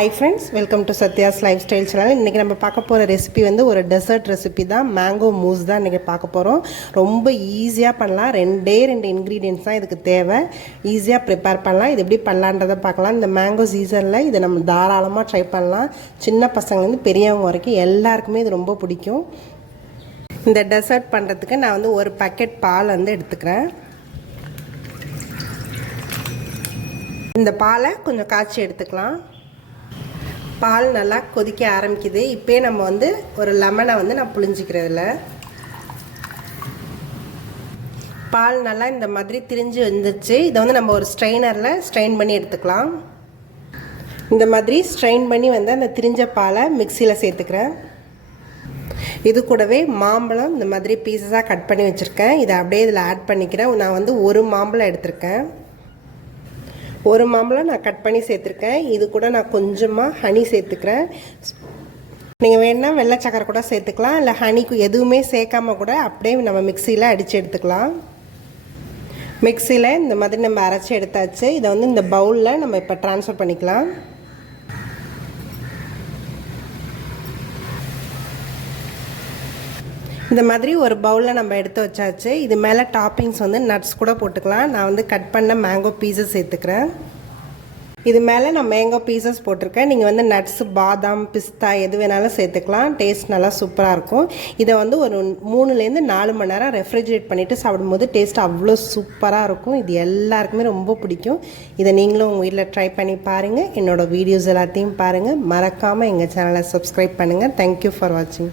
Hi friends, welcome to Satya's Lifestyle channel. இன்னைக்கு நம்ம பார்க்க போற ரெசிபி வந்து ஒரு டெசர்ட் ரெசிபி தான். மேங்கோ மூஸ் தான் இன்னைக்கு பார்க்க போறோம். ரொம்ப ஈஸியா பண்ணலாம். ரெண்டு இன்கிரிடியன்ட்ஸ் தான் இதுக்கு தேவை. ஈஸியா ப்ரிப்பேர் பண்ணலாம். இது எப்படி பண்ணலாம்ன்றதை பார்க்கலாம். இந்த மேங்கோ சீசன்ல இதை நம்ம தாராளமாக ட்ரை பண்ணலாம். சின்ன பசங்கலேருந்து பெரியவங்க வரைக்கும் எல்லாருக்குமே இது ரொம்ப பிடிக்கும். இந்த டெசர்ட் பண்ணுறதுக்கு நான் வந்து ஒரு பாக்கெட் பால் வந்து எடுத்துக்கிறேன். இந்த பாலை கொஞ்சம் காய்ச்சி எடுத்துக்கலாம். பால் நல்லா கொதிக்க ஆரம்பிக்குது. இப்போ நம்ம வந்து ஒரு லெமனை வந்து நான் புழிஞ்சிக்கிறதுல பால் நல்லா இந்த மாதிரி திரிஞ்சு வந்துச்சு. இதை வந்து நம்ம ஒரு ஸ்ட்ரெயினரில் ஸ்ட்ரெயின் பண்ணி எடுத்துக்கலாம். இந்த மாதிரி ஸ்ட்ரெயின் பண்ணி வந்து அந்த திரிஞ்ச பாலை மிக்சியில் சேர்த்துக்கிறேன். இது கூடவே மாம்பழம் இந்த மாதிரி பீஸஸாக கட் பண்ணி வச்சுருக்கேன். இதை அப்படியே இதில் ஆட் பண்ணிக்கிறேன். நான் வந்து ஒரு மாம்பழம் எடுத்திருக்கேன். ஒரு மாம்பழம் நான் கட் பண்ணி சேர்த்துருக்கேன். இது கூட நான் கொஞ்சமாக ஹனி சேர்த்துக்கிறேன். நீங்கள் வேணால் வெள்ளை சக்கரை கூட சேர்த்துக்கலாம், இல்லை ஹனிக்கு எதுவுமே சேர்க்காம கூட அப்படியே நம்ம மிக்சியில் அடித்து எடுத்துக்கலாம். மிக்சியில் இந்த மாதிரி நம்ம அரைச்சி எடுத்தாச்சு. இதை வந்து இந்த பவுலில் நம்ம இப்போ ட்ரான்ஸ்ஃபர் பண்ணிக்கலாம். இந்த மாதிரி ஒரு பவுலில் நம்ம எடுத்து வச்சாச்சு. இது மேலே டாப்பிங்ஸ் வந்து நட்ஸ் கூட போட்டுக்கலாம். நான் வந்து கட் பண்ண மேங்கோ பீசஸ் சேர்த்துக்கிறேன். இது மேலே நான் மேங்கோ பீசஸ் போட்டிருக்கேன். நீங்கள் வந்து நட்ஸ், பாதாம், பிஸ்தா எது வேணாலும் சேர்த்துக்கலாம். டேஸ்ட் நல்லா சூப்பராக இருக்கும். இதை வந்து ஒரு 3லேருந்து 4 மணி நேரம் ரெஃப்ரிஜரேட் பண்ணிவிட்டு சாப்பிடும்போது டேஸ்ட் அவ்வளோ சூப்பராக இருக்கும். இது எல்லாருக்குமே ரொம்ப பிடிக்கும். இதை நீங்களும் உங்கள் வீட்டில் ட்ரை பண்ணி பாருங்கள். என்னோடய வீடியோஸ் எல்லாத்தையும் பாருங்கள். மறக்காமல் எங்கள் சேனலை சப்ஸ்கிரைப் பண்ணுங்கள். தேங்க்யூ ஃபார் வாட்சிங்.